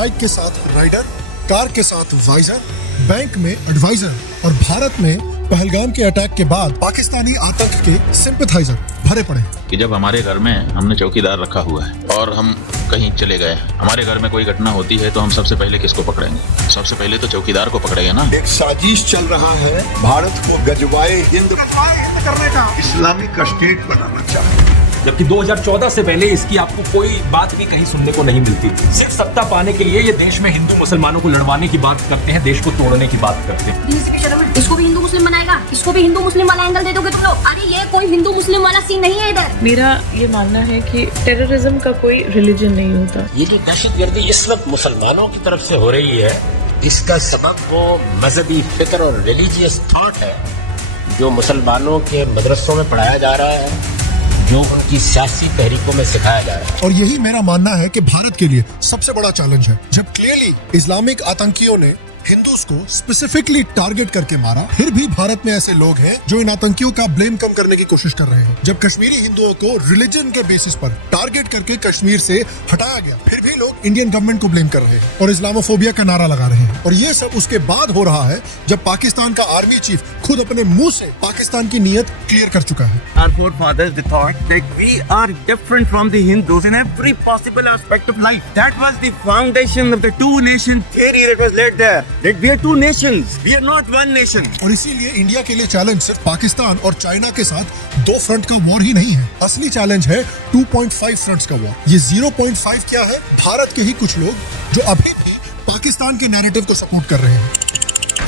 Bike के साथ rider, car के साथ वाइजर, बैंक में एडवाइजर और भारत में पहलगाम के अटैक के बाद पाकिस्तानी आतंक के सिंपैथाइजर भरे पड़े कि जब हमारे घर में हमने चौकीदार रखा हुआ है और हम कहीं चले गए, हमारे घर में कोई घटना होती है तो हम सबसे पहले किसको पकड़ेंगे? सबसे पहले तो चौकीदार को पकड़ेंगे ना। एक साजिश चल रहा है भारत को गजवाए हिंद करने का, इस्लामिक स्टेट बनाना चाहते हैं। जबकि 2014 से पहले इसकी आपको कोई बात भी कहीं सुनने को नहीं मिलती थी। सिर्फ सत्ता पाने के लिए ये देश में हिंदू मुसलमानों को लड़वाने की बात करते हैं, देश को तोड़ने की बात करते हैं। इसको भी हिंदू मुस्लिम बनाएगा, इसको भी हिंदू मुस्लिम वाला एंगल दे दोगे तुम लोग। अरे ये कोई हिंदू मुस्लिम वाला सीन नहीं है इधर। मेरा ये मानना है कि टेररिज्म का कोई रिलीजन नहीं होता। ये जो दहशतगर्दी इस वक्त मुसलमानों की तरफ से हो रही है, इसका सबब वो मजहबी फिक्र और रिलीजियस थॉट है जो मुसलमानों के मदरसों में पढ़ाया जा रहा है, जो उनकी सियासी तहरीकों में सिखाया जा रहा है। और यही मेरा मानना है कि भारत के लिए सबसे बड़ा चैलेंज है। जब क्लियरली इस्लामिक आतंकियों ने हिंदूज को स्पेसिफिकली टारगेट करके मारा, फिर भी भारत में ऐसे लोग हैं जो इन आतंकियों का ब्लेम कम करने की कोशिश कर रहे हैं। जब कश्मीरी हिंदुओं को रिलीजन के बेसिस पर टारगेट करके कश्मीर से हटाया गया, फिर भी लोग इंडियन गवर्नमेंट को ब्लेम कर रहे हैं और इस्लामोफोबिया का नारा लगा रहे हैं। और ये सब उसके बाद हो रहा है जब पाकिस्तान का आर्मी चीफ खुद अपने मुंह से पाकिस्तान की नीयत क्लियर कर चुका है। Our forefathers they thought that we are different from the Hindus in every possible aspect of life. That was the foundation of the two-nation theory that was laid there. That we are two nations, we are not one nation. और इसीलिए India के लिए challenge सिर्फ पाकिस्तान और China के साथ दो front का वॉर ही नहीं है। असली चैलेंज है 2.5 फ्रंट्स का वॉर। ये 0.5 क्या है? भारत के ही कुछ लोग जो अभी भी पाकिस्तान के नैरेटिव को सपोर्ट कर रहे हैं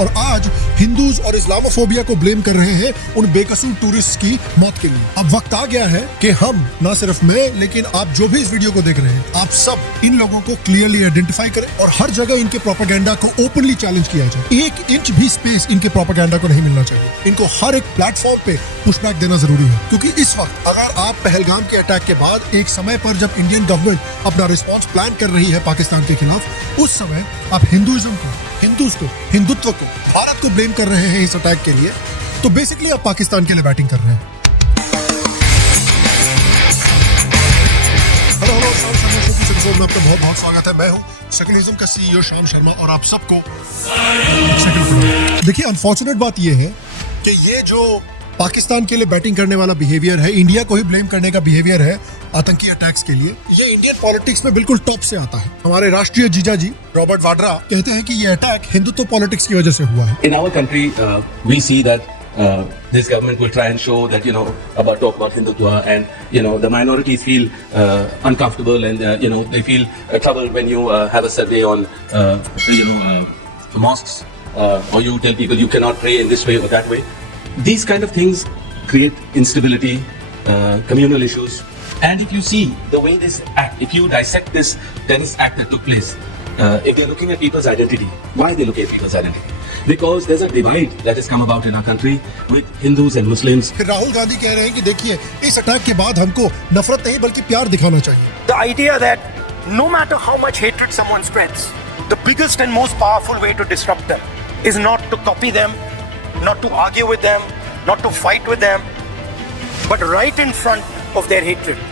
और आज हिंदूज और इस्लामोफोबिया को ब्लेम कर रहे हैं उन बेकसूर टूरिस्ट की मौत के लिए। अब वक्त आ गया है कि हम, ना सिर्फ मैं लेकिन आप जो भी इस वीडियो को देख रहे हैं, आप सब इन लोगों को क्लियरली आइडेंटिफाई करें और हर जगह इनके प्रोपेगेंडा को ओपनली चैलेंज किया जाए। 1 इंच भी स्पेस इनके प्रोपेगेंडा को नहीं मिलना चाहिए। इनको हर एक प्लेटफॉर्म पे पुशबैक देना जरूरी है, क्योंकि इस वक्त अगर आप पहलगाम के अटैक के बाद एक समय पर जब इंडियन गवर्नमेंट अपना रिस्पॉन्स प्लान कर रही है पाकिस्तान के खिलाफ, उस समय आप हिंदुइज्म को, हिंदूज को, हिंदुत्व को, भारत को ब्लेम कर रहे हैं इस अटैक के लिए, तो बेसिकली आप पाकिस्तान के लिए बैटिंग कर रहे हैं। हेलो शाम शर्मा शो की एपिसोड में आपका बहुत बहुत स्वागत है। मैं हूं सेकुलरिज्म का सीईओ शाम शर्मा और आप सबको देखिए, अनफॉर्चुनेट बात यह है कि ये जो पाकिस्तान के लिए बैटिंग करने वाला बिहेवियर है, इंडिया को ही ब्लेम करने का बिहेवियर है आतंकी अटैक्स के लिए, ये इंडियन पॉलिटिक्स में बिल्कुल टॉप से आता है। हमारे राष्ट्रीय जीजा जी रॉबर्ट वाड्रा कहते हैं कि ये अटैक हिंदुत्व पॉलिटिक्स की वजह से हुआ है। In our country, we see that this government will try and show that, talk about Hindutva, and the minorities feel uncomfortable, and they feel troubled when you have a survey on mosques, or you tell people you cannot pray in this way or that way. These kind of things create instability, communal issues. And if you see the way this act, if you dissect this terrorist act that took place, if they're looking at people's identity, why they look at people's identity? Because there's a divide that has come about in our country with Hindus and Muslims. फिर राहुल गांधी कह रहे हैं कि देखिए, इस attack के बाद हमको नफरत नहीं बल्कि प्यार दिखाना चाहिए। The idea that no matter how much hatred someone spreads, the biggest and most powerful way to disrupt them is not to copy them, not to argue with them, not to fight with them, but right in front of their hatred,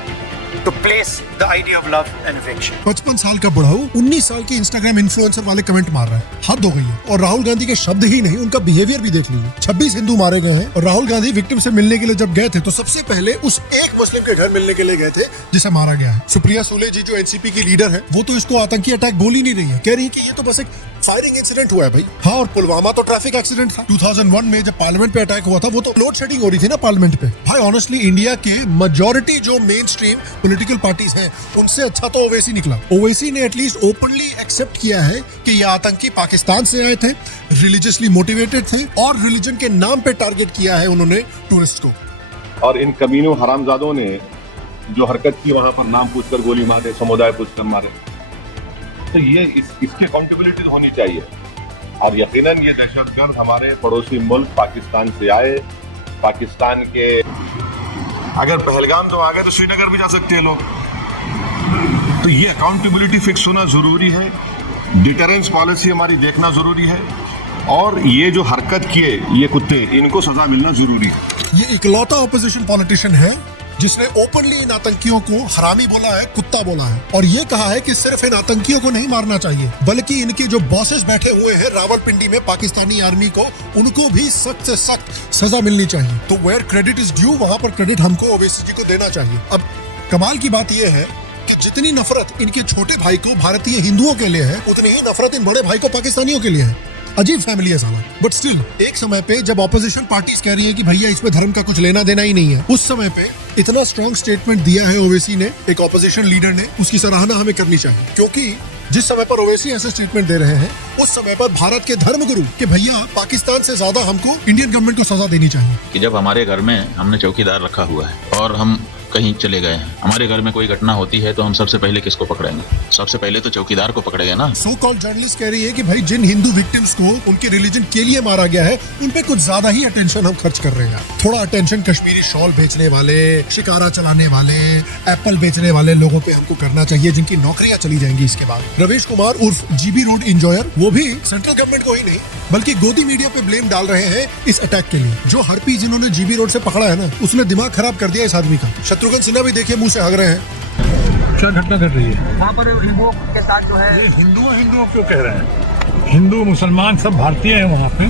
to place the idea of love and affection. 55 साल का बुढ़ाऊ 19 साल के Instagram influencer वाले comment मार रहा है, हद हो गई है। और राहुल गांधी के शब्द ही नहीं, उनका बिहेवियर भी देख लीजिए। 26 हिंदू मारे गए हैं और राहुल गांधी विक्टिम से मिलने के लिए जब गए थे तो सबसे पहले उस एक मुस्लिम के घर मिलने के लिए गए थे जिसे मारा गया है। सुप्रिया सुले जी जो एनसीपी की लीडर है, वो तो इसको आतंकी अटैक बोल ही नहीं रही है, कह रही है कि ये तो बस एक फायरिंग इंसिडेंट हुआ है भाई। हाँ, और पुलवामा तो ट्रैफिक एक्सीडेंट था। 2001 में जब पार्लियामेंट पे अटैक हुआ था, वो तो लोड शेडिंग हो रही थी ना पार्लियामेंट पे। भाई ऑनेस्टली इंडिया के मेजॉरिटी जो मेन स्ट्रीम पॉलिटिकल पार्टीज हैं, उनसे अच्छा तो ओवैसी निकला। ओवैसी ने एटलीस्ट ओपनली एक्सेप्ट किया है कि ये आतंकी पाकिस्तान से आए थे, रिलीजियसली मोटिवेटेड थे और रिलीजन के नाम पे टारगेट किया है उन्होंने टूरिस्ट को। और इन कमीनों हरामजादों ने जो हरकत की, वहां पर नाम पूछकर गोली मारे, समुदाय पूछकर मारे, तो ये इसकी अकाउंटेबिलिटी होनी चाहिए। और यकीनन ये दहशतगर्द हमारे पड़ोसी मुल्क पाकिस्तान से आए। पाकिस्तान के अगर पहलगाम तो आ गए तो श्रीनगर भी जा सकते हैं लोग। तो ये अकाउंटेबिलिटी फिक्स होना जरूरी है, डिटरेंस पॉलिसी हमारी देखना जरूरी है, और ये जो हरकत किए ये कुत्ते, इनको सजा मिलना जरूरी है। ये इकलौता ऑपोजिशन पॉलिटिशियन है जिसने ओपनली इन आतंकियों को हरामी बोला है, कुत्ता बोला है, और ये कहा है कि सिर्फ इन आतंकियों को नहीं मारना चाहिए बल्कि इनके जो बॉसेस बैठे हुए हैं रावलपिंडी में पाकिस्तानी आर्मी को, उनको भी सख्त से सख्त सजा मिलनी चाहिए। तो वेयर क्रेडिट इज ड्यू, वहां पर क्रेडिट हमको ओवैसी जी को देना चाहिए। अब कमाल की बात यह है कि जितनी नफरत इनके छोटे भाई को भारतीय हिंदुओं के लिए है, उतनी ही नफरत इन बड़े भाई को पाकिस्तानियों के लिए है। अजीब फैमिली है साला। बट स्टिल एक समय पे जब ऑपोजिशन पार्टीज कह रही है कि भैया इसमें धर्म का कुछ लेना देना ही नहीं है, उस समय पे इतना स्ट्रॉन्ग स्टेटमेंट दिया है ओवैसी ने, एक ऑपोजिशन लीडर ने, उसकी सराहना हमें करनी चाहिए। क्योंकि जिस समय पर ओवैसी ऐसे स्टेटमेंट दे रहे हैं, उस समय पर भारत के धर्मगुरु कि भैया पाकिस्तान से ज्यादा हमको इंडियन गवर्नमेंट को सजा देनी चाहिए। कि जब हमारे घर में हमने चौकीदार रखा हुआ है और हम कहीं चले गए हैं, हमारे घर में कोई घटना होती है तो हम सबसे पहले किसको पकड़ेंगे? सबसे पहले तो चौकीदार को पकड़ेंगे ना। सो कॉल्ड जर्नलिस्ट कह रही है कि भाई जिन हिंदू विक्टिम्स को उनके रिलीजन के लिए मारा गया है, उन पे कुछ ज्यादा ही अटेंशन हम खर्च कर रहे हैं। थोड़ा अटेंशन कश्मीरी शॉल बेचने वाले, शिकारा चलाने वाले, एप्पल बेचने वाले लोगों पे हमको करना चाहिए, जिनकी नौकरियां चली जाएंगी इसके बाद। रवीश कुमार उर्फ जीबी रोड इंजॉयर, वो भी सेंट्रल गवर्नमेंट को ही नहीं बल्कि गोदी मीडिया पे ब्लेम डाल रहे हैं इस अटैक के लिए। जो हरपी जिन्होंने जीबी रोड से पकड़ा है ना, उसने दिमाग खराब कर दिया इस आदमी का। शत्रुघ्न सिन्हा भी देखिए मुंह से हग रहे हैं। क्या घटना घट रही है वहाँ पर हिंदुओं के साथ जो है? ये हिंदुओं क्यों कह रहे हैं? हिंदू मुसलमान सब भारतीय हैं वहाँ पे।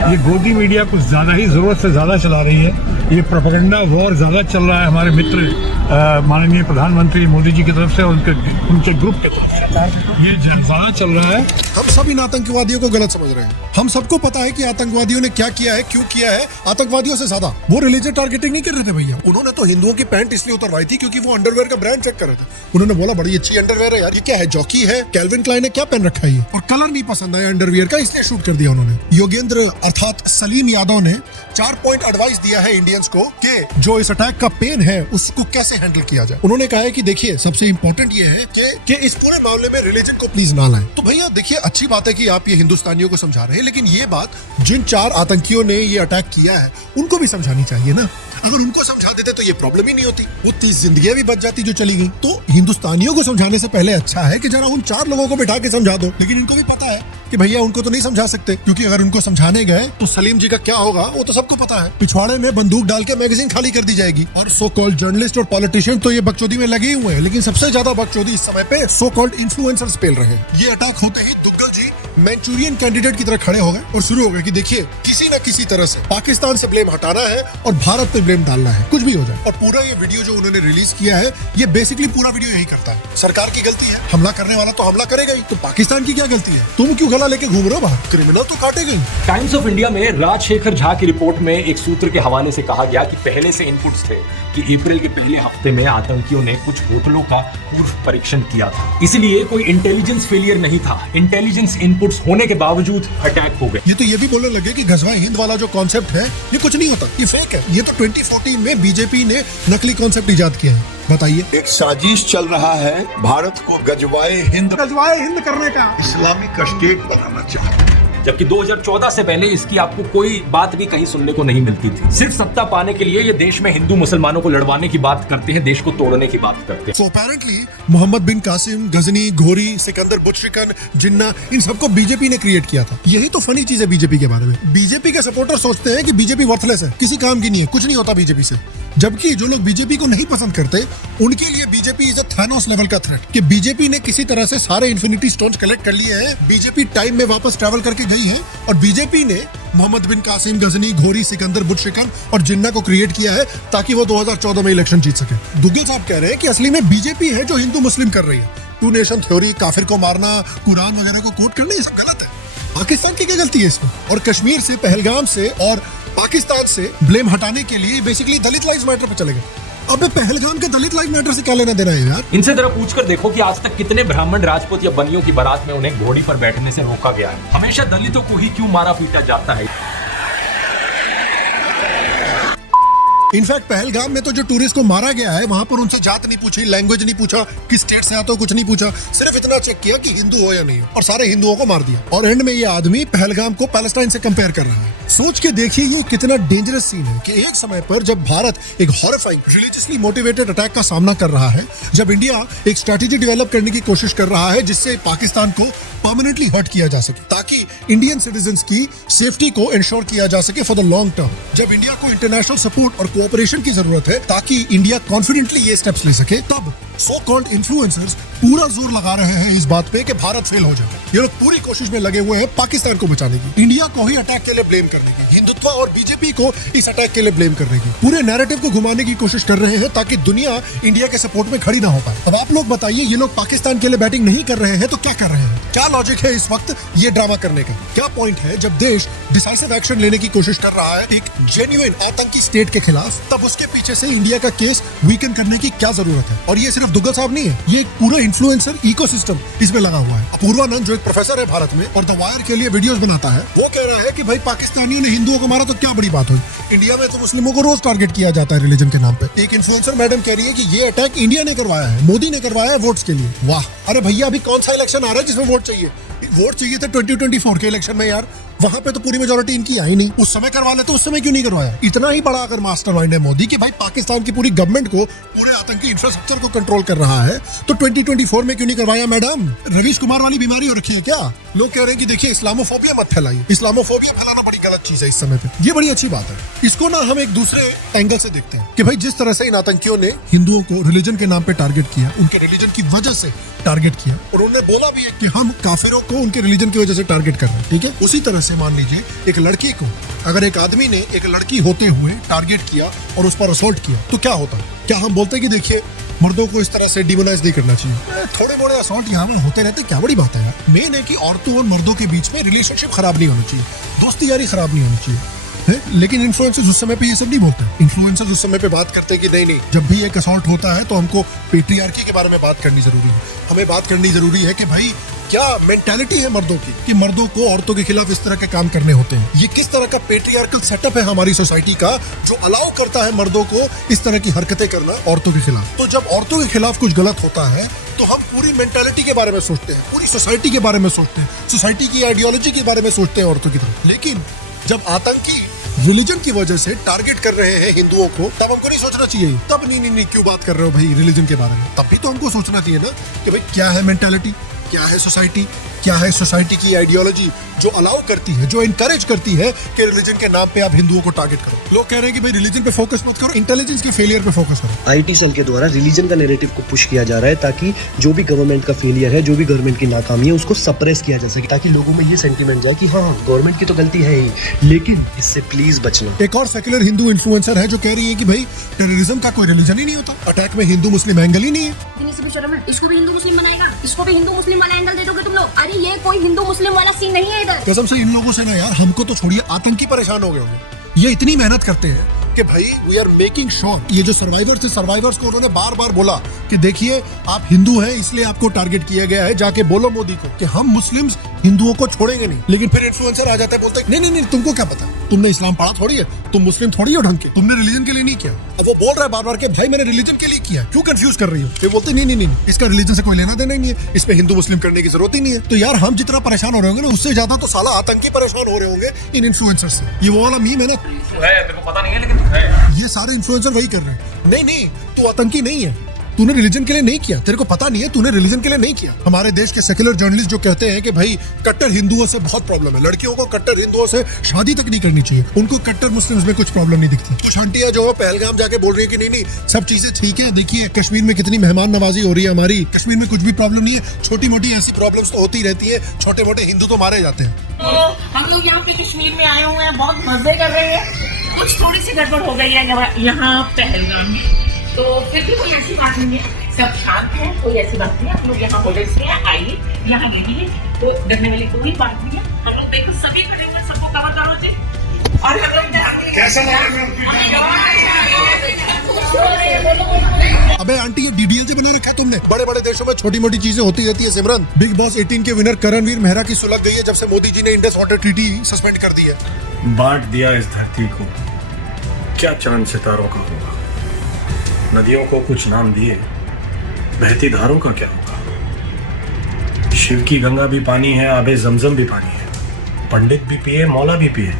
ये गोदी मीडिया कुछ ज्यादा ही जरूरत से ज्यादा चला रही है। ये प्रोपेगेंडा वॉर ज्यादा चल रहा है हमारे मित्र माननीय प्रधानमंत्री मोदी जी की तरफ से और उनके ग्रुप के तरफ से ये ज्यादा चल रहा है। हम सब इन आतंकवादियों को गलत समझ रहे हैं। हम सबको पता है कि आतंकवादियों ने क्या किया है, क्यों किया है। आतंकवादियों से ज्यादा वो रिलीजियस टारगेटिंग नहीं कर रहे थे भैया। उन्होंने तो हिंदुओं की पैंट इसलिए उतरवाई थी क्योंकि वो अंडरवेयर का ब्रांड चेक कर रहे थे। उन्होंने बोला बड़ी अच्छी अंडरवेयर है यार, ये क्या है, जॉकी है, कैल्विन क्लाइन है, क्या पहन रखा है ये, और कलर नहीं पसंद आया अंडरवियर का, इसलिए शूट कर दिया उन्होंने। योगेंद्र अर्थात सलीम यादव ने 4 पॉइंट एडवाइस दिया है इंडियंस को कि जो इस अटैक का पेन है उसको कैसे हैंडल किया जाए। उन्होंने कहा है कि देखिए सबसे इंपॉर्टेंट ये है कि इस पूरे मामले में रिलीजन को प्लीज ना लाएं। तो भैया देखिए अच्छी बात है कि आप ये हिंदुस्तानियों को समझा रहे हैं, लेकिन ये बात जिन 4 आतंकियों ने ये अटैक किया है उनको भी समझानी चाहिए ना। अगर उनको समझा देते तो ये प्रॉब्लम ही नहीं होती, वो 30 जिंदगियां भी बच जाती जो चली गई। तो हिंदुस्तानियों को समझाने से पहले अच्छा है कि जरा उन 4 लोगों को बिठा के समझा दो। लेकिन इनको भी पता है कि भैया उनको तो नहीं समझा सकते, क्योंकि अगर उनको समझाने गए तो सलीम जी का क्या होगा वो तो सबको पता है। पिछवाड़े में बंदूक डाल के मैगजीन खाली कर दी जाएगी। और सो कॉल्ड जर्नलिस्ट और पॉलिटिशियन तो ये बकचोदी में लगे हुए हैं, लेकिन सबसे ज्यादा बकचोदी इस समय पे सो कॉल्ड इन्फ्लुएंसर्स पेल रहे हैं। ये अटैक होते ही दुग्गल जी मैंचूरियन कैंडिडेट की तरह खड़े हो गए और शुरू हो गए कि देखिए किसी न किसी तरह से पाकिस्तान से ब्लेम हटाना है और भारत पे ब्लेम डालना है, कुछ भी हो जाए। और पूरा ये वीडियो जो उन्होंने रिलीज किया है, ये बेसिकली पूरा वीडियो यही करता है। सरकार की गलती है, हमला करने वाला तो हमला करेगा ही, तो पाकिस्तान की क्या गलती है? तुम क्यों गला लेके घूम रहे हो बाहर? क्रिमिनल तो काटेगा ही। टाइम्स ऑफ इंडिया में राजशेखर झा की रिपोर्ट में एक सूत्र के हवाले से कहा गया कि पहले से इनपुट्स थे कि अप्रैल के पहले हफ्ते में आतंकियों ने कुछ होटलों का पूर्व परीक्षण किया था, इसलिए कोई इंटेलिजेंस फेलियर नहीं था, इंटेलिजेंस इनपुट्स होने के बावजूद अटैक हो गए। ये तो ये भी बोलने लगे कि गजवाए हिंद वाला जो कॉन्सेप्ट है ये कुछ नहीं होता, ये फेक है। ये तो 2014 में बीजेपी ने नकली कॉन्सेप्ट इजाद किया है। बताइए। एक साजिश चल रहा है भारत को गजवाए हिंद करने का, इस्लामिक स्टेट बनाना चाहते हैं। जबकि 2014 से पहले इसकी आपको कोई बात भी कहीं सुनने को नहीं मिलती थी। सिर्फ सत्ता पाने के लिए ये देश में हिंदू मुसलमानों को लड़वाने की बात करते हैं, देश को तोड़ने की बात करते हैं। So apparently मोहम्मद बिन कासिम, गजनी, घोरी, सिकंदर बुटशिकन, जिन्ना, इन सबको बीजेपी ने क्रिएट किया था। यही तो फनी चीज है बीजेपी के बारे में। बीजेपी के सपोर्टर सोचते हैं कि बीजेपी वर्थलेस है, किसी काम की नहीं है, कुछ नहीं होता बीजेपी से। जबकि जो लोग बीजेपी को नहीं पसंद करते उनके लिए BJP is a Thanos level का थ्रेट, कि बीजेपी ने किसी तरह से सारे इन्फिनिटी स्टोन्स कलेक्ट कर लिए हैं, बीजेपी टाइम में वापस ट्रैवल करके गई है और बीजेपी ने मोहम्मद बिन कासिम, गजनी, घोरी, सिकंदर बुटशिकन और जिन्ना को क्रिएट किया है ताकि वो 2014 में इलेक्शन जीत सके। दुग्गल साहब कह रहे हैं कि असली में बीजेपी है जो हिंदू मुस्लिम कर रही है। 2 नेशन थ्योरी, काफिर को मारना, कुरान वगैरह को कोट करना, ये सब गलत है। पाकिस्तान की क्या गलती है इसमें? और कश्मीर से, पहलगाम से और पाकिस्तान से ब्लेम हटाने के लिए बेसिकली दलित लाइव्स मैटर पे चले गए। अबे पहलगाम के दलित लाइव मैटर से क्या लेना देना है यार? इनसे जरा पूछकर देखो कि आज तक कितने ब्राह्मण, राजपूत या बनियों की बारात में उन्हें घोड़ी पर बैठने से रोका गया है। हमेशा दलितों को ही क्यों मारा पीटा जाता है? इनफैक्ट पहलगाम में तो जो टूरिस्ट को मारा गया है वहां पर उनसे जात नहीं पूछी, लैंग्वेज नहीं पूछा, किस स्टेट से आते हो, कुछ नहीं पूछा, सिर्फ इतना चेक किया कि हिंदू हो या नहीं, और सारे हिंदुओं को मार दिया। और एंड में ये आदमी पहलगाम को पैलेस्टाइन से कंपेयर कर रहा है। सोच के देखिए ये कितना डेंजरस सीन है कि एक समय पर जब भारत एक हॉरिफाइंग रिलीजियसली मोटिवेटेड अटैक का सामना कर रहा है, जब इंडिया एक स्ट्रैटेजी डेवलप करने की कोशिश कर रहा है जिससे पाकिस्तान को परमानेंटली हर्ट किया जा सके ताकि इंडियन सिटीजंस की सेफ्टी को इंश्योर किया जा सके फॉर द लॉन्ग टर्म, जब इंडिया को इंटरनेशनल सपोर्ट और कोऑपरेशन की जरूरत है ताकि इंडिया कॉन्फिडेंटली ये स्टेप्स ले सके, तब सो कॉल्ड इन्फ्लुएंसर्स पूरा जोर लगा रहे हैं इस बात पे कि भारत फेल हो जाए। ये लोग पूरी कोशिश में लगे हुए हैं पाकिस्तान को बचाने की, इंडिया को ही अटैक के लिए ब्लेम करने की, हिंदुत्व और बीजेपी को इस अटैक के लिए ब्लेम करने की, पूरे नैरेटिव को घुमाने की कोशिश कर रहे हैं ताकि दुनिया इंडिया के सपोर्ट में खड़ी ना हो पाए। अब आप लोग बताइए, ये लोग पाकिस्तान के लिए बैटिंग नहीं कर रहे हैं तो क्या कर रहे हैं? क्या लॉजिक है इस वक्त ये ड्रामा करने का? क्या पॉइंट है जब देश डिसाइसिव एक्शन लेने की कोशिश कर रहा है एक जेन्युइन आतंकी स्टेट के खिलाफ, तब उसके पीछे से इंडिया का केस वीकन करने की क्या जरूरत है? और ये सिर्फ दुग्गल साहब नहीं है, ये एक पूरा इन्फ्लुएंसर इकोसिस्टम इसमें लगा हुआ है। अपूर्वानंद जो एक प्रोफेसर है भारत में और द वायर के लिए वीडियोस बनाता है, वो कह रहा है कि भाई पाकिस्तानियों ने हिंदुओं को मारा तो क्या बड़ी बात हुई, इंडिया में तो मुस्लिमों को रोज टारगेट किया जाता है रिलीजन के नाम पे। एक इन्फ्लुएंसर मैडम कह रही है कि ये अटैक इंडिया ने करवाया है, मोदी ने करवाया है वोट्स के लिए। वाह, अरे भैया अभी कौन सा इलेक्शन आ रहा है जिसमें वोट चाहिए? वोट चाहिए थे 2024 के इलेक्शन में यार, वहां पे तो पूरी मेजोरिटी इनकी आई नहीं, उस समय करवा ले तो उस समय क्यों नहीं करवाया? इतना ही बड़ा अगर मास्टरमाइंड है मोदी कि भाई पाकिस्तान की पूरी गवर्नमेंट को, पूरे आतंकी इंफ्रास्ट्रक्चर को कंट्रोल कर रहा है, तो 2024 में क्यों नहीं करवाया? मैडम रवीश कुमार वाली बीमारी हो रखी है क्या? लोग कह रहे हैं कि देखिए इस्लामोफोबिया मत फैलाइए, इस्लामोफोबिया फैलाना बड़ी गलत चीज है इस समय पे। ये बड़ी अच्छी बात है। इसको ना हम एक दूसरे एंगल से देखते हैं कि भाई जिस तरह से इन आतंकियों ने हिंदुओं को रिलीजन के नाम पे टारगेट किया, उनके रिलीजन की वजह से टारगेट किया, और उन्होंने बोला भी है कि हम काफिरों को उनके रिलीजन की वजह से टारगेट कर रहे हैं, ठीक है? उसी तरह से मान लीजिए एक लड़की को, अगर एक आदमी ने एक लड़की होते हुए टारगेट किया और उस पर असॉल्ट किया तो क्या होता? क्या हम बोलते हैं कि देखिए मर्दों को इस तरह से डिमोनाइज नहीं करना चाहिए? थोड़े मोड़े असॉल्ट यहाँ में होते रहते, क्या बड़ी बात है यार। मेन है कि औरतों और मर्दों के बीच में रिलेशनशिप खराब नहीं होनी चाहिए, दोस्ती यारी खराब नहीं होनी चाहिए। लेकिन इन्फ्लुएंसर्स उस समय पे ये सब नहीं बोलते। इन्फ्लुएंसर्स उस समय पे बात करते हैं कि नहीं, जब भी एक असॉल्ट होता है तो हमको पेट्रियार्की के बारे में बात करनी जरूरी है। हमें बात करनी जरूरी है कि भाई क्या मेंटालिटी है मर्दों की, कि मर्दों को औरतों के खिलाफ इस तरह के काम करने होते हैं। ये किस तरह का पेट्रियार्कल सेटअप है हमारी सोसाइटी का जो अलाउ करता है मर्दों को इस तरह की हरकतें करना औरतों के खिलाफ। तो जब औरतों के खिलाफ कुछ गलत होता है तो हम पूरी मेंटालिटी के बारे में सोचते हैं, पूरी सोसाइटी के बारे में सोचते हैं, सोसाइटी की आइडियोलॉजी के बारे में सोचते हैं औरतों की तरफ। लेकिन जब आतंकी रिलीजन की वजह से टारगेट कर रहे हैं हिंदुओं को, तब हमको नहीं सोचना चाहिए। तब नहीं क्यों बात कर रहे हो भाई रिलीजन के बारे में? तब भी तो हमको सोचना चाहिए ना कि भाई क्या है मेंटालिटी, क्या है सोसाइटी, क्या है सोसाइटी की आइडियोलॉजी जो अलाउ करती है, जो इनकरेज करती है कि रिलीजन के नाम पे आप हिंदुओं को टारगेट करो। लोग कह रहे हैं कि भाई रिलीजन पे फोकस मत करो, इंटेलिजेंस के फेलियर पे फोकस करो। आईटी सेल के द्वारा रिलीजन का नैरेटिव को पुश किया जा रहा है ताकि जो भी गवर्नमेंट का फेलियर है, जो भी गवर्नमेंट की नाकामी है, उसको सप्रेस किया जा सके, ताकि लोगों में ये सेंटीमेंट जाए कि हाँ गवर्नमेंट की तो गलती है ही, लेकिन इससे प्लीज बचना। एक और सेक्युलर हिंदू इन्फ्लुएंसर है जो कह रही है कि भाई टेररिज्म का कोई रिलीजन ही नहीं होता, अटैक में हिंदू मुस्लिम एंगल ही नहीं है। से भी शर्म है, इसको भी हिंदू मुस्लिम बनाएगा, इसको भी हिंदू मुस्लिम वाला एंगल दे दोगे तुम लोग। अरे ये कोई हिंदू मुस्लिम वाला सीन नहीं है इधर। कसम से इन लोगों से ना यार, हमको तो छोड़िए, आतंकी परेशान हो गए होंगे। ये इतनी मेहनत करते हैं कि भाई वी आर मेकिंग श्योर, ये जो सर्वाइवर्स थे, सर्वाइवर्स को उन्होंने बार बार बोला कि देखिए आप हिंदू हैं इसलिए आपको टारगेट किया गया है, जाके बोलो मोदी को कि हम मुस्लिम्स हिंदुओं को छोड़ेंगे नहीं। लेकिन फिर इन्फ्लुएंसर आ जाता है, बोलता है नहीं तुमको क्या पता, तुमने इस्लाम पढ़ा थोड़ी है, तुम मुस्लिम थोड़ी हो ढंग के, तुमने रिलीजन के लिए नहीं किया। अब वो बोल रहा है बार बार कि भाई मैंने रिलीजन के लिए किया, क्यों कंफ्यूज कर रही हो? ये बोलते नहीं, इसका रिलीजन से कोई लेना देना ही नहीं है, इसमें हिंदू मुस्लिम करने की जरूरत ही नहीं है। तो यार हम जितना परेशान हो रहे होंगे ना, उससे ज्यादा तो साला आतंकी परेशान हो रहे होंगे इन इन्फ्लुएंसर से। ये वो वाला मीम है ना, मेरे को पता नहीं है लेकिन है। ये सारे इन्फ्लुएंसर वही कर रहे हैं। नहीं तू आतंकी नहीं है, तूने रिलीजन के लिए नहीं किया, तेरे को पता नहीं है, तूने रिलीजन के लिए नहीं किया। हमारे देश के सेक्युलर जर्नलिस्ट जो कहते हैं कि भाई कट्टर हिंदुओं से बहुत प्रॉब्लम है, लड़कियों को कट्टर हिंदुओं से शादी तक नहीं करनी चाहिए, उनको कट्टर मुस्लिम्स में कुछ प्रॉब्लम नहीं दिखती। कुछ आंटियां जो पहलगाम जाके बोल रही है कि नहीं सब चीजें ठीक है, देखिए कश्मीर में कितनी मेहमान नवाजी हो रही है हमारी, कश्मीर में कुछ भी प्रॉब्लम नहीं है, छोटी मोटी ऐसी प्रॉब्लम्स तो होती रहती है, छोटे मोटे हिंदू तो मारे जाते हैं। हम लोग यहाँ पे कश्मीर में आए हुए हैं, बहुत मजे कर रहे हैं, कुछ थोड़ी सी गड़बड़ हो गई है यहाँ पहलगाम में, तो फिर भी कोई ऐसी बात नहीं है, सब शांत है, कोई ऐसी बात नहीं है। आप लोग यहाँ होटल से आइए, यहाँ देखिए, तो डरने वाली कोई बात नहीं है। हम लोग देखो सभी खड़े हुए, सबको कवर करो जी। और हम लोग कैसा अबे आंटी ये डीडीएल से बना रखा है तुमने? बड़े बड़े देशों में छोटी मोटी चीजें होती रहती है सिमरन। बिग बॉस 18 के विनर करणवीर मेहरा की सुलग गई है जब से मोदी जी ने इंडस वाटर ट्रीटी सस्पेंड कर दी है। बांट दिया इस धरती को, क्या चांद सितारों का होगा, नदियों को कुछ नाम दिए, बहती धारों का क्या होगा। शिव की गंगा भी पानी है, आबे जमजम भी पानी है, पंडित भी पिए, मौला भी पिए,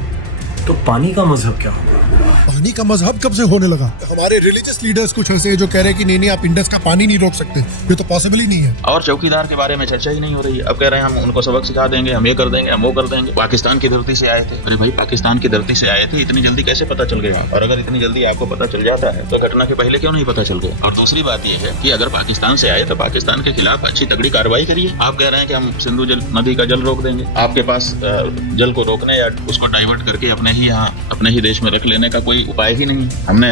तो पानी का मजहब क्या होगा? पानी का मजहब कब से होने लगा? हमारे रिलीजियस लीडर्स कुछ ऐसे हैं जो कह रहे हैं कि नहीं आप इंडस का पानी नहीं रोक सकते, ये तो पॉसिबल ही नहीं है। और चौकीदार के बारे में चर्चा ही नहीं हो रही है। अब कह रहे हैं हम उनको सबक सिखा देंगे, हम ये कर देंगे, हम वो कर देंगे। पाकिस्तान की धरती से आए थे। अरे भाई, पाकिस्तान की धरती से आए थे, इतनी जल्दी कैसे पता चल गया? और अगर इतनी जल्दी आपको पता चल जाता है तो घटना के पहले क्यों नहीं पता चल गया? और दूसरी बात यह है कि अगर पाकिस्तान से आए तो पाकिस्तान के खिलाफ अच्छी तगड़ी कार्रवाई करिए। आप कह रहे हैं कि हम सिंधु नदी का जल रोक देंगे। आपके पास जल को रोकने या उसको डाइवर्ट करके अपने ही देश में रख लेने का कोई उपाय ही नहीं। हमने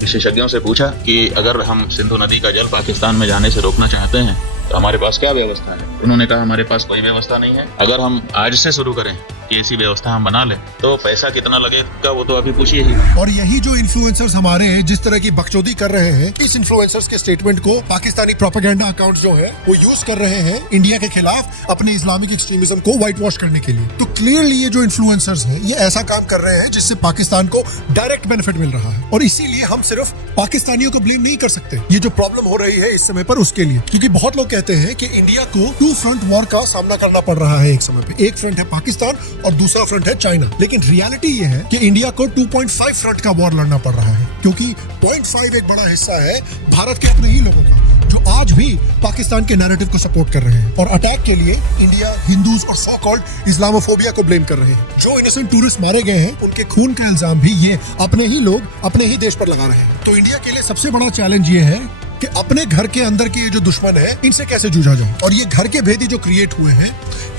विशेषज्ञों से पूछा कि अगर हम सिंधु नदी का जल पाकिस्तान में जाने से रोकना चाहते हैं तो हमारे पास क्या व्यवस्था है? उन्होंने कहा हमारे पास कोई व्यवस्था नहीं है। अगर हम आज से शुरू करें कि ऐसी व्यवस्था हम बना लें तो पैसा कितना लगेगा वो तो अभी पूछिए ही। और यही जो इन्फ्लुएंसर्स हमारे हैं जिस तरह की बकचोदी कर रहे हैं, इस इन्फ्लुएंसर्स के स्टेटमेंट को पाकिस्तानी प्रोपेगेंडा अकाउंट जो है वो यूज कर रहे हैं इंडिया के खिलाफ अपने इस्लामिक एक्सट्रीमिज्म को व्हाइट वॉश करने के लिए। तो क्लियरली ये जो इन्फ्लुएंसर्स हैं ये ऐसा काम कर रहे हैं जिससे पाकिस्तान को डायरेक्ट बेनिफिट मिल रहा है। और इसीलिए हम सिर्फ पाकिस्तानियों को ब्लेम नहीं कर सकते ये जो प्रॉब्लम हो रही है इस समय पर उसके लिए, क्योंकि बहुत लोग कहते हैं कि इंडिया को 2 फ्रंट वॉर का सामना करना पड़ रहा है एक समय पे। एक फ्रंट है पाकिस्तान और दूसरा फ्रंट है चाइना। लेकिन रियलिटी ये है कि इंडिया को 2.5 फ्रंट का वॉर लड़ना पड़ रहा है, क्योंकि 0.5 एक बड़ा हिस्सा है भारत के अपने ही लोगों का जो आज भी पाकिस्तान के नैरेटिव को सपोर्ट कर रहे हैं। और अटैक के लिए इंडिया हिंदूज और सो कॉल्ड इस्लामोफोबिया को ब्लेम कर रहे हैं। जो इनोसेंट टूरिस्ट मारे गए हैं उनके खून का इल्जाम भी ये अपने ही लोग अपने ही देश पर लगा रहे हैं। तो इंडिया के लिए सबसे बड़ा चैलेंज ये है कि अपने घर के अंदर के जो दुश्मन है इनसे कैसे जूझा जाए। और ये घर के भेदी जो क्रिएट हुए हैं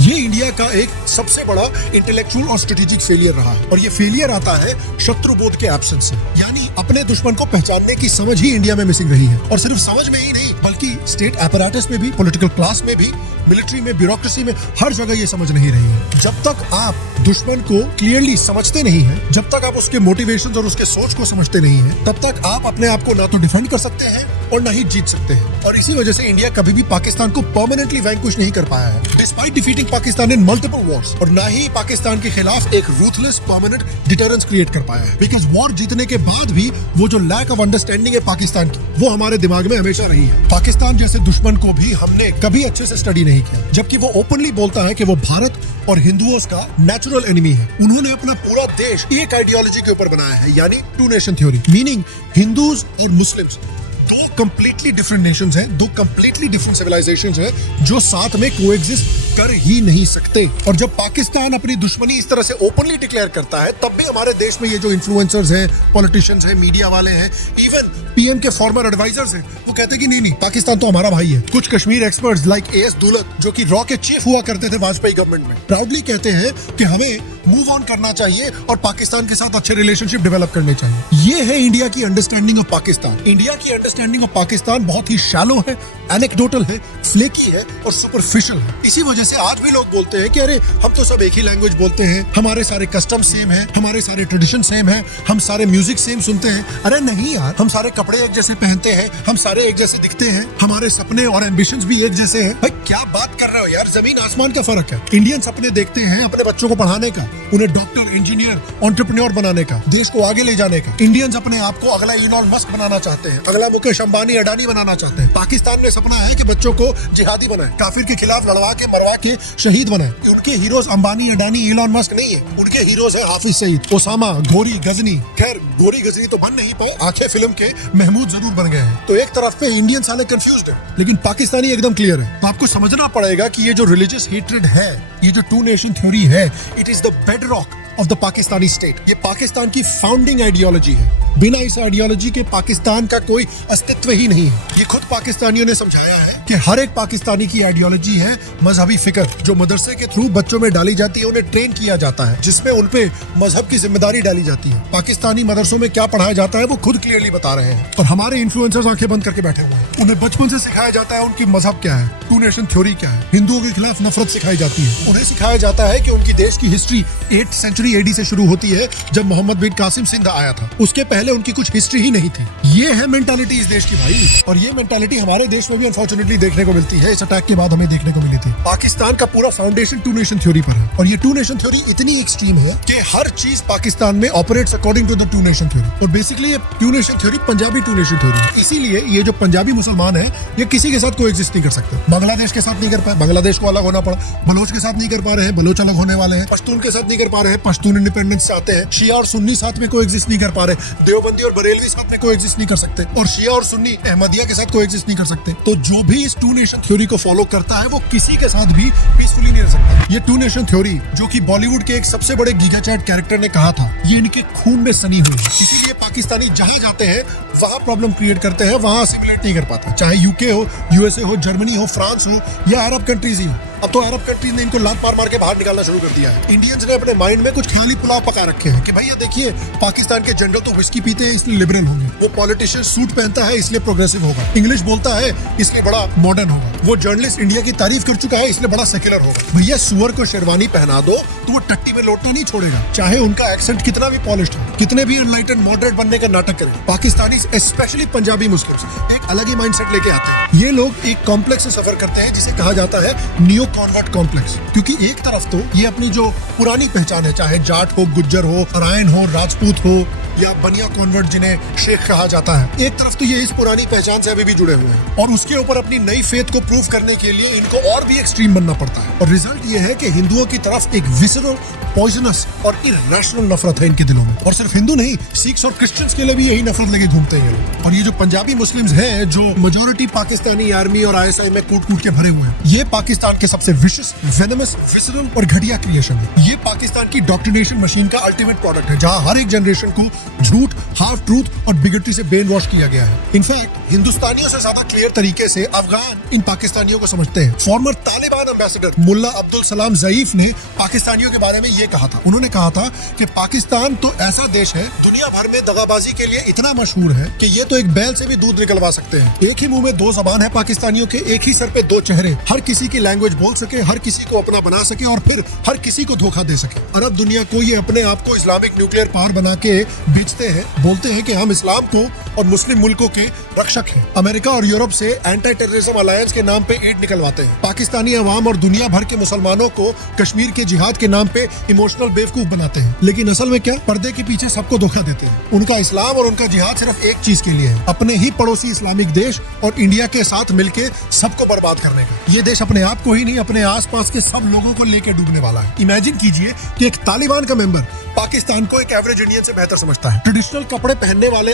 ये इंडिया का एक सबसे बड़ा इंटेलेक्चुअल और स्ट्रेटेजिक फेलियर रहा है। और ये फेलियर आता है शत्रुबोध के एब्सेंस से, यानी अपने दुश्मन को पहचानने की समझ ही इंडिया में मिसिंग रही है। और सिर्फ समझ में ही नहीं बल्कि स्टेट apparatus में भी, पॉलिटिकल क्लास में भी, मिलिट्री में, ब्यूरोक्रेसी में, हर जगह ये समझ नहीं रही है। जब तक आप दुश्मन को क्लियरली समझते नहीं है, जब तक आप उसके मोटिवेशंस और उसके सोच को समझते नहीं है, तब तक आप अपने आप को ना तो डिफेंड कर सकते हैं और ना ही जीत सकते हैं। और इसी वजह से इंडिया कभी भी पाकिस्तान को परमानेंटली वैंक्विश नहीं कर पाया है, डिस्पाइट डिफीटिंग पाकिस्तान इन मल्टीपल वॉर्स। और ना ही पाकिस्तान के खिलाफ एक रूथलेस परमानेंट डिटरेंस क्रिएट कर पाया है। बिकॉज वॉर जीतने के बाद भी वो जो लैक ऑफ अंडरस्टैंडिंग है पाकिस्तान की, वो हमारे दिमाग में हमेशा रही है। पाकिस्तान जैसे दुश्मन को भी हमने कभी अच्छे से स्टडी नहीं किया, जबकि वो ओपनली बोलता है कि वो भारत और हिंदुओं का नेचुरल एनिमी है। उन्होंने अपना पूरा देश एक आइडियोलॉजी के ऊपर बनाया है, यानी 2 नेशन थ्योरी, मीनिंग हिंदूज और मुस्लिम्स 2 कंप्लीटली डिफरेंट नेशंस हैं, 2 कंप्लीटली डिफरेंट सिविलाइजेशंस हैं जो साथ में कोएग्जिस्ट कर ही नहीं सकते। और जब पाकिस्तान अपनी दुश्मनी इस तरह से ओपनली डिक्लेयर करता है तब भी हमारे देश में ये जो इन्फ्लुएंसर्स हैं, पॉलिटिशियंस हैं, मीडिया वाले हैं, इवन पीएम के फॉर्मर एडवाइजर्स हैं, वो कहते हैं कि नहीं पाकिस्तान तो हमारा भाई है। कुछ Kashmir experts like as Dulat जो कि रॉ के चीफ हुआ करते थे वाजपेयी गवर्नमेंट में, प्राउडली कहते हैं कि हमें मूव ऑन करना चाहिए और पाकिस्तान के साथ अच्छे रिलेशनशिप डेवलप करने चाहिए। ये है इंडिया की अंडरस्टैंडिंग ऑफ पाकिस्तान। इंडिया की अंडरस्टैंडिंग ऑफ पाकिस्तान बहुत ही शैलो है, एनेक्डोटल है, फ्लेकी है और सुपरफिशियल है। इसी वजह से आज भी लोग बोलते हैं कि अरे हम तो सब एक ही लैंग्वेज बोलते हैं, हमारे सारे कस्टम सेम है, हमारे सारे ट्रेडिशन सेम है, हम सारे म्यूजिक सेम सुनते हैं। अरे नहीं यार, हम सारे कपड़े एक जैसे पहनते हैं, हम सारे एक जैसे दिखते हैं, हमारे सपने और एम्बिशंस भी एक जैसे हैं। भाई क्या बात कर रहे हो यार, जमीन आसमान का फर्क है। इंडियन सपने देखते हैं अपने बच्चों को पढ़ाने का, उन्हें डॉक्टर, इंजीनियर, एंटरप्रेन्योर बनाने का, देश को आगे ले जाने का। इंडियंस अपने आप को अगला इलॉन मस्क बनाना चाहते हैं, अगला मुकेश अंबानी, अडानी बनाना चाहते हैं। पाकिस्तान में सपना है कि बच्चों को जिहादी बनाए, काफिर के खिलाफ लड़वा के मरवा के शहीद बनाए। उनके heroes Ambani, Adani, Elon Musk नहीं है, उनके हीरोज है हाफिज सईद, ओसामा, गोरी, गजनी। खैर गोरी गजनी तो बन नहीं पाए, आंखें फिल्म के महमूद जरूर बन गए हैं। तो एक तरफ पे इंडियन साले कंफ्यूज्ड है, लेकिन पाकिस्तानी एकदम क्लियर है। तो आपको समझना पड़ेगा कि ये जो रिलीजियस हेट्रेड है, ये जो 2 नेशन थ्योरी है, it is the bedrock of the Pakistani state. ये पाकिस्तान की फाउंडिंग आइडियोलॉजी है। बिना इस आइडियोलॉजी के पाकिस्तान का कोई अस्तित्व ही नहीं है। ये खुद पाकिस्तानियों ने समझाया है कि हर एक पाकिस्तानी की आइडियोलॉजी है मजहबी फिक्र, जो मदरसे के थ्रू बच्चों में डाली जाती है, उन्हें ट्रेन किया जाता है, जिसमें उनपे मजहब की जिम्मेदारी डाली जाती है। पाकिस्तानी मदरसों में क्या पढ़ाया जाता है वो खुद क्लियरली बता रहे हैं। और हमारे इन्फ्लुएंसर्स आंखें बंद करके बैठे हुए हैं। उन्हें बचपन से सिखाया जाता है उनकी मजहब क्या है, 2 नेशन थ्योरी क्या है, हिंदुओं के खिलाफ नफरत सिखाई जाती है। उन्हें सिखाया जाता है कि उनकी देश की हिस्ट्री 8th सेंचुरी AD से शुरू होती है, जब मोहम्मद बिन कासिम सिंध आया था। उसके पहले उनकी कुछ हिस्ट्री ही नहीं थी। ये है मेंटालिटी इस देश की भाई, और ये मेंटालिटी हमारे देश में भी अनफॉर्चुनेटली देखने को मिलती है। इस अटैक के बाद हमें देखने को मिली थी। पाकिस्तान का पूरा फाउंडेशन 2 नेशन थ्योरी पर है, और ये 2 नेशन थ्योरी इतनी एक्सट्रीम है कि हर चीज पाकिस्तान में operates according to the 2 nation theory. और बेसिकली ये 2 nation theory Punjabi 2 nation theory है। इसीलिए ये जो पंजाबी मुसलमान है ये किसी के साथ कोएग्जिस्ट नहीं कर सकते। बांग्लादेश के साथ नहीं कर पाए, बांग्लादेश को अलग होना पड़ा। बलोच के साथ नहीं कर पा रहे हैं, बलोच अलग होने वाले हैं। पश्तून के साथ नहीं कर पा रहे हैं, पश्तून इंडिपेंडेंस चाहते हैं, शिया और सुन्नी साथ में कोएग्जिस्ट नहीं कर पा रहे, देवबंदी और बरेलवी साथ में कोएग्जिस्ट नहीं कर सकते, और शिया और सुन्नी अहमदिया के साथ कोएग्जिस्ट नहीं कर सकते। तो जो भी इस टू नेशन थ्योरी को फॉलो करता है वो किसी के साथ भी पीसफुली नहीं रह सकता। ये टू नेशन थ्योरी जो कि बॉलीवुड के एक सबसे बड़े गीगाचैट कैरेक्टर ने कहा था, ये इनके खून में सनी हुई है। इसीलिए पाकिस्तानी जहां जाते हैं वहां प्रॉब्लम क्रिएट करते हैं, वहां असिमिलेट नहीं कर पाता, चाहे यूके हो, यूएसए हो, जर्मनी हो, फ्रांस हो या अरब कंट्रीज ही हो। अब तो अरब कंट्रीज ने इनको लात मार के बाहर निकालना शुरू कर दिया है। इंडियंस ने अपने माइंड में कुछ खाली पुलाव पका रखे हैं कि भैया देखिए पाकिस्तान के जनरल तो विस्की पीते हैं इसलिए लिबरल होंगे, वो पॉलिटिशियन सूट पहनता है इसलिए प्रोग्रेसिव होगा, इंग्लिश बोलता है इसलिए बड़ा मॉडर्न होगा, वो जर्नलिस्ट इंडिया की तारीफ कर चुका है इसलिए बड़ा सेक्युलर होगा। भैया सुअर को शेरवानी पहना दो तो वो टट्टी में लौटना नहीं छोड़ेगा, चाहे उनका एक्सेंट कितना भी पॉलिश्ड हो, कितने भी एनलाइटन मॉडरेट बनने का नाटक करें। पाकिस्तानी स्पेशली पंजाबी मुस्लिम्स एक अलग ही माइंडसेट लेके आते हैं। ये लोग एक कॉम्प्लेक्स से सफर करते हैं जिसे कहा जाता है नियो कॉन्वर्ट कॉम्प्लेक्स, क्योंकि एक तरफ तो ये अपनी जो पुरानी पहचान है, चाहे जाट हो, गुज्जर हो, नारायण हो, राजपूत हो या बनिया कॉन्वर्ट जिन्हें शेख कहा जाता है, एक तरफ तो ये इस पुरानी पहचान से अभी भी जुड़े हुए हैं और उसके ऊपर अपनी नई फेथ को प्रूव करने के लिए इनको और भी एक्सट्रीम बनना पड़ता है। और रिजल्ट ये है कि हिंदुओं की तरफ एक विसरल, पॉइजनस और इरैशनल नफरत है इनके दिलों में। और सिर्फ हिंदू नहीं, सिख्स और क्रिश्चियंस के लिए भी यही नफरत लेके घूमते हैं ये लोग। और ये जो पंजाबी मुस्लिम्स हैं जो मेजॉरिटी पाकिस्तानी आर्मी और आईएसआई में कूट के भरे हुए हैं, ये पाकिस्तान के सबसे विशियस, वेनमस, विसरल और घटिया क्रिएशन है। ये पाकिस्तान की डॉक्ट्रिनेशन मशीन का अल्टीमेट प्रोडक्ट है, जहां हर एक जनरेशन को झूठ, हाफ ट्रूथ और बिगड़ती से ब्रेन वॉश किया गया है। इनफैक्ट हिंदुस्तानियों से ज्यादा क्लियर तरीके से अफगान इन पाकिस्तानियों को समझते हैं। फॉर्मर तालिबान एम्बेसडर मुल्ला अब्दुल सलाम ज़ईफ ने पाकिस्तानियों के बारे में ये कहा था। उन्होंने कहा था कि पाकिस्तान तो ऐसा देश है दुनिया भर में दगाबाजी के लिए इतना मशहूर है कि ये तो एक बैल से भी दूध निकलवा सकते हैं। एक ही मुंह में दो जबान है पाकिस्तानियों के, एक ही सर पे दो चेहरे, हर किसी की लैंग्वेज बोल सके, हर किसी को अपना बना सके और फिर हर किसी को धोखा दे सके। अरब दुनिया को ये अपने आप को इस्लामिक न्यूक्लियर पावर बना के बेचते हैं, बोलते हैं कि हम इस्लाम को और मुस्लिम मुल्कों के रक्षक हैं। अमेरिका और यूरोप से एंटी टेररिज्म अलायंस के नाम पे एड निकलवाते हैं। पाकिस्तानी अवाम और दुनिया भर के मुसलमानों को कश्मीर के जिहाद के नाम पे इमोशनल बेवकूफ बनाते हैं, लेकिन असल में क्या, पर्दे के पीछे सबको धोखा देते हैं। उनका इस्लाम और उनका जिहाद सिर्फ एक चीज के लिए है, अपने ही पड़ोसी इस्लामिक देश और इंडिया के साथ मिलके सबको बर्बाद करने का। ये देश अपने आप को ही नहीं, अपने आसपास के सब लोगों को लेके डूबने वाला है। इमेजिन कीजिए कि एक तालिबान का मेंबर पाकिस्तान को एक एवरेज इंडियन से बेहतर समझता है। ट्रेडिशनल कपड़े पहनने वाले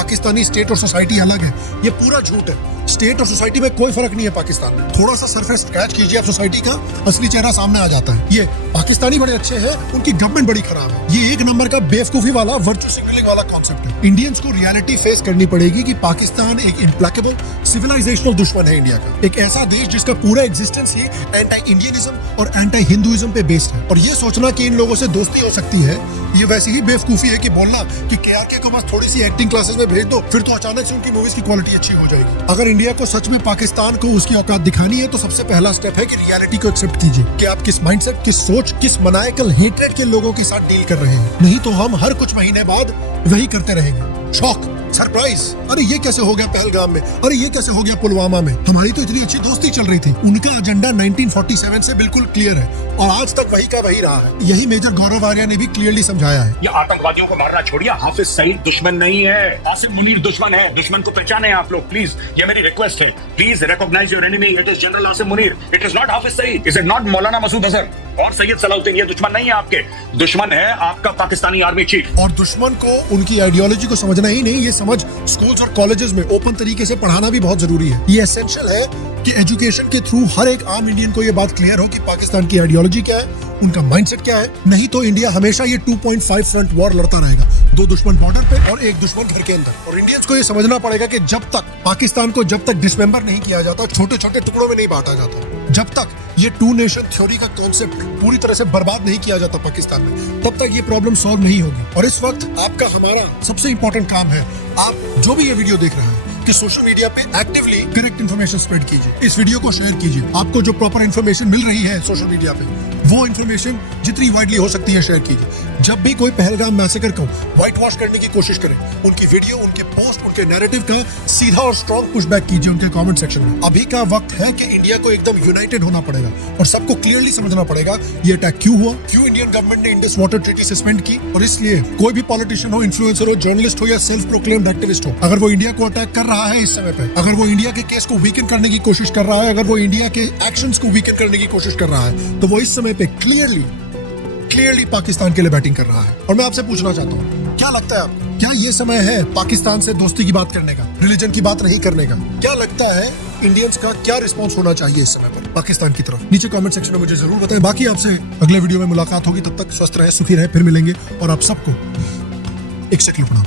पाकिस्तानी स्टेट और सोसाइटी अलग है, ये पूरा झूठ है। स्टेट और सोसाइटी में कोई फर्क नहीं है पाकिस्तान में। थोड़ा सा सरफेस स्क्रैच कीजिए आप सोसाइटी का, असली चेहरा सामने आ जाता है। ये पाकिस्तानी बड़े अच्छे हैं, उनकी गवर्नमेंट बड़ी खराब है। ये एक नंबर का बेवकूफी वाला, वर्चू सिग्नलिंग वाला कॉन्सेप्ट है। इंडियंस को रियलिटी फेस करनी पड़ेगी कि पाकिस्तान एक इम्प्लेकेबल सिविलाइजेशनल दुश्मन है इंडिया का, एक ऐसा देश जिसका पूरा एग्जिस्टेंस ही एंटी इंडियनिज्म और एंटी हिंदुइज्म पे बेस्ड है। और ये सोचना कि इन लोगों से दोस्ती हो सकती है, ये वैसी ही बेवकूफी है कि बोलना कि केआरके को बस थोड़ी सी एक्टिंग क्लासेस में भेज दो, फिर तो अचानक से उनकी मूवीज की क्वालिटी अच्छी हो जाएगी। अगर इंडिया को सच में पाकिस्तान को उसकी औकात दिखानी है तो सबसे पहला स्टेप है कि रियलिटी को एक्सेप्ट कीजिए कि आप किस माइंडसेट, किस सोच, किस मनाइकल हेट्रेड के लोगों के साथ डील कर रहे हैं। नहीं तो हम हर कुछ महीने बाद वही करते रहेंगे। शॉक, सरप्राइज, अरे ये कैसे हो गया पहलगाम में, अरे ये कैसे हो गया पुलवामा में। हमारी तो इतनी अच्छी दोस्ती चल रही थी। उनका एजेंडा 1947 से बिल्कुल क्लियर है और आज तक वही का वही रहा है। यही मेजर गौरव आर्या ने भी क्लियरली समझाया है। ये आतंकवादियों को मारना छोड़िए, हाफिज सईद दुश्मन नहीं है, आसिम मुनीर दुश्मन है। दुश्मन को पहचाने आप लोग प्लीज, ये मेरी रिक्वेस्ट है। Please recognize your enemy, it is general Asim Munir, it is not Hafiz Saeed, is it not Maulana Masood Azhar और सैयद सलाउद्दीन। ये दुश्मन नहीं है आपके, दुश्मन है आपका पाकिस्तानी आर्मी चीफ। और दुश्मन को उनकी आइडियोलॉजी को समझना ही नहीं, ये समझ स्कूल्स और कॉलेजेस में ओपन तरीके से पढ़ाना भी बहुत जरूरी है। ये एसेंशियल है कि एजुकेशन के थ्रू हर एक आम इंडियन को ये बात क्लियर हो कि पाकिस्तान की आइडियोलॉजी क्या है उनका माइंडसेट क्या है। नहीं तो इंडिया हमेशा ये 2.5 फ्रंट वॉर लड़ता रहेगा, 2 दुश्मन बॉर्डर पे और 1 दुश्मन घर के अंदर। और इंडियंस को ये समझना पड़ेगा कि जब तक पाकिस्तान को जब तक डिसमेंबर नहीं किया जाता, छोटे छोटे टुकड़ों में नहीं बांटा जाता, जब तक ये 2 नेशन थ्योरी का कॉन्सेप्ट पूरी तरह से बर्बाद नहीं किया जाता पाकिस्तान में, तब तक ये प्रॉब्लम सॉल्व नहीं होगी। और इस वक्त आपका हमारा सबसे इंपॉर्टेंट काम है, आप जो भी ये वीडियो देख रहे हैं, कि सोशल मीडिया पे एक्टिवली करेक्ट इन्फॉर्मेशन स्प्रेड कीजिए, इस वीडियो को शेयर कीजिए। आपको जो प्रॉपर इन्फॉर्मेशन मिल रही है सोशल मीडिया पे, वो इन्फॉर्मेशन जितनी वाइडली हो सकती है शेयर कीजिए। जब भी कोई पहलगाम मैसेकर को व्हाइट वॉश करने की कोशिश करे, उनकी वीडियो, उनके पोस्ट, उनके नैरेटिव का सीधा और स्ट्रॉन्ग पुशबैक कीजिए उनके कमेंट सेक्शन में। अभी का वक्त है कि इंडिया को एकदम यूनाइटेड होना पड़ेगा और सबको क्लियरली समझना पड़ेगा ये अटैक क्यों हुआ, क्यों इंडियन गवर्नमेंट ने इंडस वाटर ट्रीटी सस्पेंड की। और इसलिए कोई भी पॉलिटिशियन हो, इन्फ्लुएंसर हो, जर्नलिस्ट हो या सेल्फ प्रोक्लेम्ड एक्टिविस्ट हो, अगर वो इंडिया को अटैक कर रहा है इस समय पे, अगर वो इंडिया के केस को वीकन करने की कोशिश कर रहा है, अगर वो इंडिया के एक्शंस को वीकन करने की कोशिश कर रहा है, तो वो इस समय पे क्लियरली पाकिस्तान के लिए बैटिंग कर रहा है। और मैं आपसे पूछना चाहता हूँ, क्या लगता है आपको, क्या ये समय है पाकिस्तान से दोस्ती की बात करने का, रिलीजन की बात नहीं करने का? क्या लगता है इंडियंस का क्या रिस्पॉन्स होना चाहिए इस समय पर पाकिस्तान की तरफ? नीचे कमेंट सेक्शन में मुझे जरूर बताएं। बाकी आपसे अगले वीडियो में मुलाकात होगी, तब तक स्वस्थ रहे, सुखी रहे, फिर मिलेंगे। और आप सबको एक सेकंड प्रणाम।